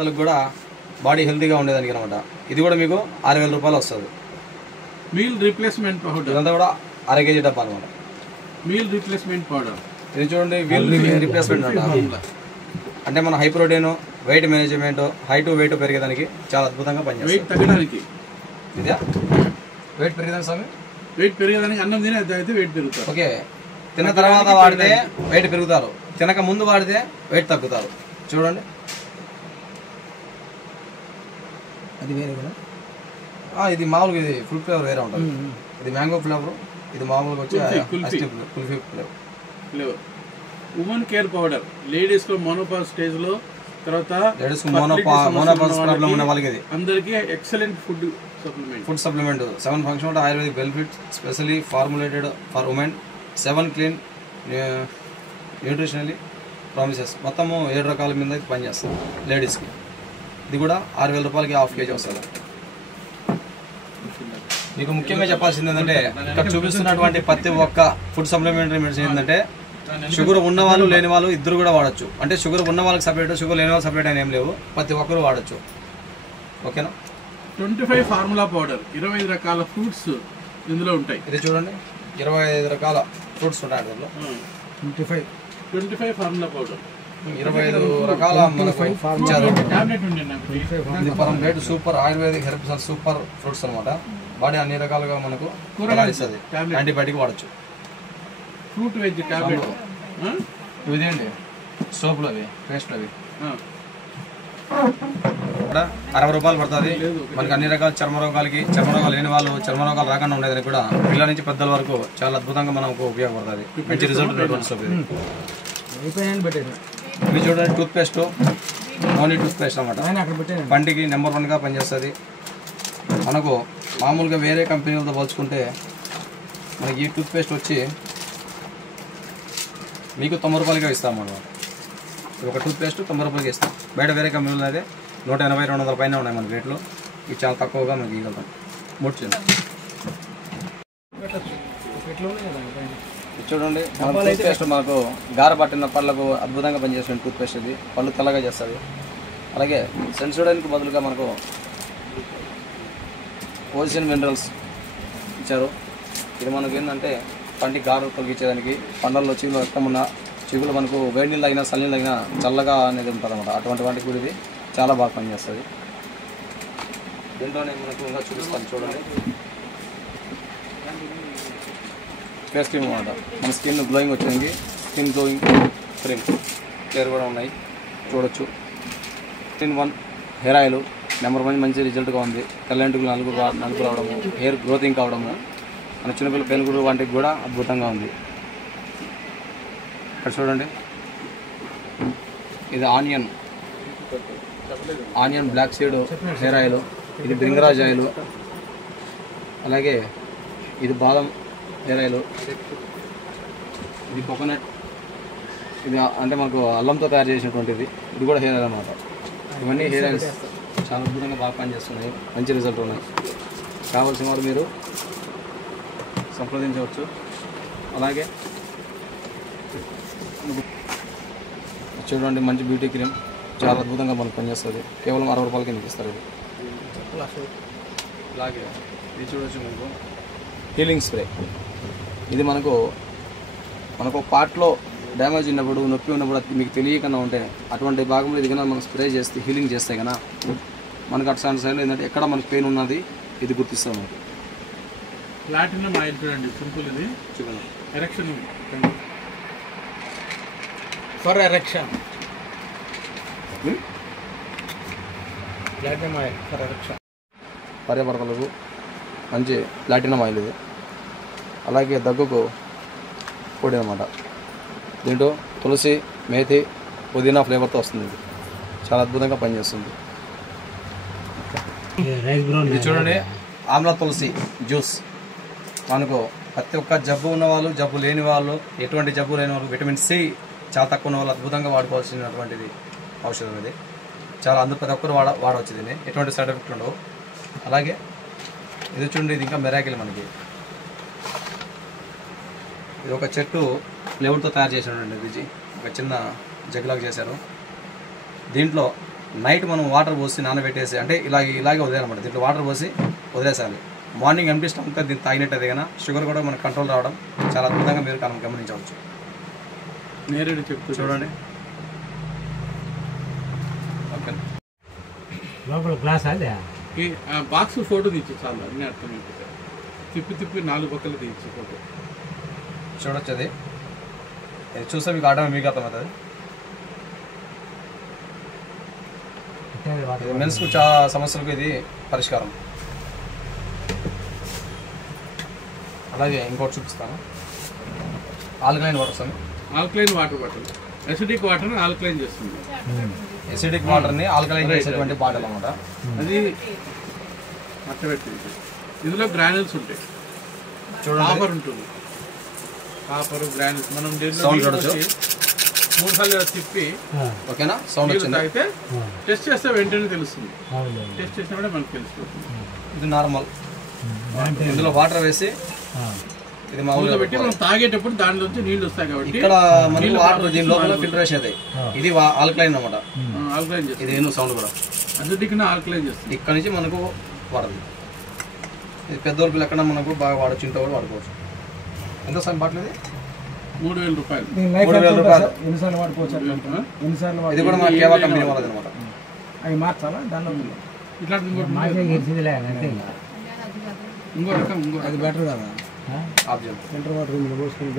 వాళ్ళకి కూడా బాడీ హెల్తీగా ఉండేదానికి అనమాట. ఇది కూడా మీకు 6000 రూపాయలు వస్తుంది. మీల్ రీప్లేస్మెంట్ పౌడర్ ఇదంతా కూడా 1/2 kg డబ్బా అనమాట. మీల్ రీప్లేస్మెంట్ పౌడర్ ఇది చూడండి, వీల్ రీప్లేస్మెంట్ అంట. అంటే మన high protein, weight management, height weight పెరిగేదానికి చాలా అద్భుతంగా పనిచేస్తుంది. వెయిట్ తగ్గడానికి ఇదే వెయిట్ పెరిగేదానికి స్వామి, వెయిట్ పెరిగేదానికి అన్నం తినే అయితే వెయిట్ పెరుగుతారు. ఓకే, తిన్న తర్వాత వాడితే వెయిట్ పెరుగుతారు, తినక ముందు వాడితే వెయిట్ తగ్గుతారు. చూడండి, అది వేరే కదా. ఇది మామూలుగా ఇది ఫుడ్ ఫ్లేవర్ వేరే ఉంటుంది. ఇది మ్యాంగో ఫ్లేవర్, ఇది మామూలుగా వచ్చి kulfi flavour. Women care powder ladies లో మోనోపాజ్ స్టేజ్ లో, తర్వాత లేడీస్ మోనోపాజ్ ప్రాబ్లం ఉన్న వాళ్ళకి ఇది అందరికి excellent food supplement. 7 functional Ayurvedic benefits specially formulated for women, 7 clean nutritionally promises. మొత్తము 7 రకాల మీద ఇది పనిచేస్తుంది లేడీస్కి. ఇది కూడా 6000 రూపాయలకి 1/2 kg వస్తుంది. మీకు ముఖ్యంగా చెప్పాల్సింది ఏంటంటే, ఇక్కడ చూపిస్తున్నటువంటి ప్రతి ఒక్క ఫుడ్ సప్లిమెంటరీ మెడిసిన్ ఏంటంటే షుగర్ ఉన్న వాళ్ళు లేని వాళ్ళు ఇద్దరు కూడా వాడచ్చు. అంటే షుగర్ ఉన్న వాళ్ళకి సపరేట్, షుగర్ లేని వాళ్ళకి సపరేట్ అని ఏం లేవు, ప్రతి ఒక్కరు వాడచ్చు. ఓకేనా. 25 ఫార్ములా పౌడర్, 25 రకాల ఫ్రూట్స్ ఇందులో ఉంటాయి. ఇది చూడండి, 25 రకాల ఫ్రూట్స్ ఉంటాయి దీంట్లో. 25 ఫార్ములా పౌడర్, 25 రకాల tablet super ayurvedic herbs super fruits అనమాట. బాడీ అన్ని రకాలుగా మనకు ఇస్తుంది, యాంటీబయాటిక్ వాడచ్చు. ఫ్రూట్ వెజ్ టాబ్లెట్ ఇదేంటి సోపులు అవి, పేస్ట్లు అవి. ఇక్కడ 60 రూపాయలు పడుతుంది. మనకి అన్ని రకాల చర్మ రోగాలు లేని వాళ్ళు, చర్మ రోగాలు రాకుండా ఉండేదానికి కూడా పిల్లల నుంచి పెద్దల వరకు చాలా అద్భుతంగా మనకు ఉపయోగపడుతుంది. మంచి రిజల్ట్ ఉన్నటువంటి సోప్ ఇది. ఇవి చూడండి, tooth paste, only tooth paste అనమాట. పంటికి నెంబర్ 1గా పనిచేస్తుంది. మనకు మామూలుగా వేరే కంపెనీలతో పోల్చుకుంటే మనకి ఈ టూత్ పేస్ట్ వచ్చి మీకు 90 రూపాయలుగా ఇస్తాం అనమాట. ఒక టూత్ పేస్ట్ 90 రూపాయలకి ఇస్తాం. బయట వేరే కంపెనీలో అయితే 180-200 పైన ఉన్నాయి మన రేట్లు. ఇవి చాలా తక్కువగా మనకి ఇవ్వగలుగుతాం. చూడండి, టూత్ పేస్ట్ మనకు గార పట్టిన పళ్ళకు అద్భుతంగా పనిచేస్తుంది. టూత్ పేస్ట్ ఇది పళ్ళు తెల్లగా చేస్తుంది. అలాగే సెన్సోడైన్కి బదులుగా మనకు ఓజిన్ మినరల్స్ ఇచ్చారు. ఇది మనకు ఏంటంటే పంటి గారు తొలగించేదానికి, పండ్లలో చీకులు రక్తం ఉన్న చీకులు మనకు వేడి నీళ్ళు అయినా చల్లనీళ్ళు అయినా చల్లగా అనేది ఉంటుంది అనమాట. అటువంటి వాటికి కూడా ఇది చాలా బాగా పనిచేస్తుంది. దీంట్లోనే మనకు ఇంకా చూపిస్తాను చూడండి, ఫేస్ క్రీమ్ అనమాట. మన స్కిన్ గ్లోయింగ్ వచ్చేది, స్కిన్ గ్లోయింగ్ క్రీమ్ పేరు కూడా ఉన్నాయి, చూడొచ్చు. 1 హెయిర్ ఆయిల్ నెంబర్ 1 మంచి రిజల్ట్గా ఉంది. తెల్లంటికి నలుగు రావడము, హెయిర్ గ్రోతింగ్ కావడము, మన చిన్నపిల్లల పెనుగుడు వంటికి కూడా అద్భుతంగా ఉంది. ఇక్కడ చూడండి, ఇది onion black seed hair oil, ఇది బ్రింగరాజ్ ఆయిల్, అలాగే ఇది బాదం హెయిర్ ఆయిల్, ఇది కోకోనట్, ఇది అంటే మనకు అల్లంతో తయారు చేసినటువంటిది. ఇది కూడా హెయిర్ ఆయిల్ అన్నమాట. ఇవన్నీ హెయిర్ ఆయిల్స్ చాలా అద్భుతంగా బాగా పనిచేస్తున్నాయి, మంచి రిజల్ట్ ఉన్నాయి. కావాల్సిన వారు మీరు సంప్రదించవచ్చు. అలాగే చూడండి, మంచి బ్యూటీ క్రీమ్ చాలా అద్భుతంగా మనకు పనిచేస్తుంది. కేవలం 60 రూపాయలకి మీకు ఇస్తారు ఇది. అలాగే ఇది చూడవచ్చు, మీకు హీలింగ్ స్ప్రే. ఇది మనకు పార్ట్లో డ్యామేజ్ ఉన్నప్పుడు, నొప్పి ఉన్నప్పుడు మీకు తెలియకుండా ఉంటే అటువంటి భాగంలో ఇది కన్నా మనం స్ప్రే చేస్తే, హీలింగ్ చేస్తే కన్నా మనకు అట్లాంటి సైడ్లో ఏంటంటే ఎక్కడ మనకు పెయిన్ ఉన్నది ఇది గుర్తిస్తాం. మనకి ప్లాటినం ఆయిల్ చూడండి, సింపుల్. ఇది చూడండి, erection for erection, platinum oil for erection. పర్యాపరతలకు మంచి ప్లాటినం ఆయిల్ ఇది. అలాగే దగ్గుకు పొడి అన్నమాట. దీంట్లో తులసి, మేథి, పుదీనా ఫ్లేవర్తో వస్తుంది. ఇది చాలా అద్భుతంగా పనిచేస్తుంది. ఇది చూడండి, ఆమ్లా తులసి జ్యూస్. మనకు ప్రతి ఒక్క జబ్బు ఉన్న వాళ్ళు, జబ్బు లేని వాళ్ళు, ఎటువంటి జబ్బు లేని వాళ్ళు, విటమిన్ సి చాలా తక్కువ ఉన్న వాళ్ళు అద్భుతంగా వాడుకోవాల్సినటువంటిది ఔషధం. ఇది చాలా ప్రతి ఒక్కరు వాడవచ్చు. దీన్ని ఎటువంటి సైడ్ ఎఫెక్ట్ ఉండవు. అలాగే ఇది చూడండి, ఇది ఇంకా మెరాకిల్. మనకి ఇది ఒక చెట్టు ఫ్లేవర్తో తయారు చేసినటువంటి ఇది ఒక చిన్న జగ్లాగా చేశారు. దీంట్లో నైట్ మనం వాటర్ పోసి నానబెట్టేసి అంటే ఇలాగే వదిలేయాలన్నమాట. దీంట్లో వాటర్ పోసి వదిలేసాలి. మార్నింగ్ ఎంటీ స్టమక్తో దీన్ని తాగినట్టు దిగిన షుగర్ కూడా మనకు కంట్రోల్ రావడం చాలా అద్భుతంగా మీరు గమనించవచ్చు. నేరేడు చెప్తూ చూడండి. ఓకే, లోపల గ్లాస్ అదే ఈ బాక్స్ ఫోటో తీచ్చు చాలు, అన్నీ అర్థమైపోతాయి. తిప్పి 4 పక్కలు తీయచ్చు ఫోటో. చూడొచ్చు. అది చూస్తే మీకు ఆటో మీకు అర్థమవుతుంది. మెన్స్కు చాలా సమస్యలకు ఇది పరిష్కారం. అలాగే ఇంకోటి చూపిస్తాను. ఆల్కలైన్ వాటర్ వస్తుంది. ఆల్కలైన్ వాటర్ బాటిల్ ఎసిడిక్ వాటర్ని ఆల్కలైన్ చేస్తుంది. ఎసిడిక్ వాటర్ని ఆల్కలైన్ చేసేటువంటి బాటిల్ అన్నమాట. అది మట్టబెట్టింది. ఇందులో గ్రాన్యూల్స్ ఉంటాయి. చూడండి, కాపర్ ఉంటుంది. కాపర్ గ్రాన్యూల్స్ మనం సౌండ్ చూడొచ్చు. 3 సార్లు తిప్పి ఓకేనా, సౌండ్ వచ్చింది. తాగితే టెస్ట్ చేస్తే వెంటనే తెలుస్తుంది. టెస్ట్ చేసినా కూడా మనకు తెలిసిపోతుంది. ఇది నార్మల్. ఇందులో వాటర్ వేసి ఇది మామూలుగా పెట్టి మనం తాగేటప్పుడు దానిలోంచి నీళ్ళు వస్తాయి కాబట్టి ఇక్కడ మనకి వాటర్ దీని లోపల ఫిల్టరేషన్ అవుతాయి. ఇది ఆల్కలైన్ అన్నమాట. ఆల్కలైన్ చేస్తుంది. ఇది సౌండ్ కూడా అసిడిక్ ఆల్కలైన్ చేస్తుంది. ఇక్కడ నుంచి మనకు వాడదు. ఇది పెద్దోళ్ళకి ఎక్కడ మనకు బాగా వాడచ్చు, ఇంట్లో కూడా వాడుకోవచ్చు. ఎంత సమయం బాటిల్ ఇది? 3000 రూపాయలు. 3000 రూపాయలు. ఎన్నిసార్లు వాడుకోవచ్చు? ఎన్నిసార్లు ఇది కూడా మన కేవా కంపెనీ వాళ్ళది అనమాట. అవి మార్చాలా దానిలో? ఇట్లాంటి ఇంకో రకం అది బెటర్ కదా. ఆబ్జెక్ట్ ఫిల్టర్ వాటర్ పోసుకుని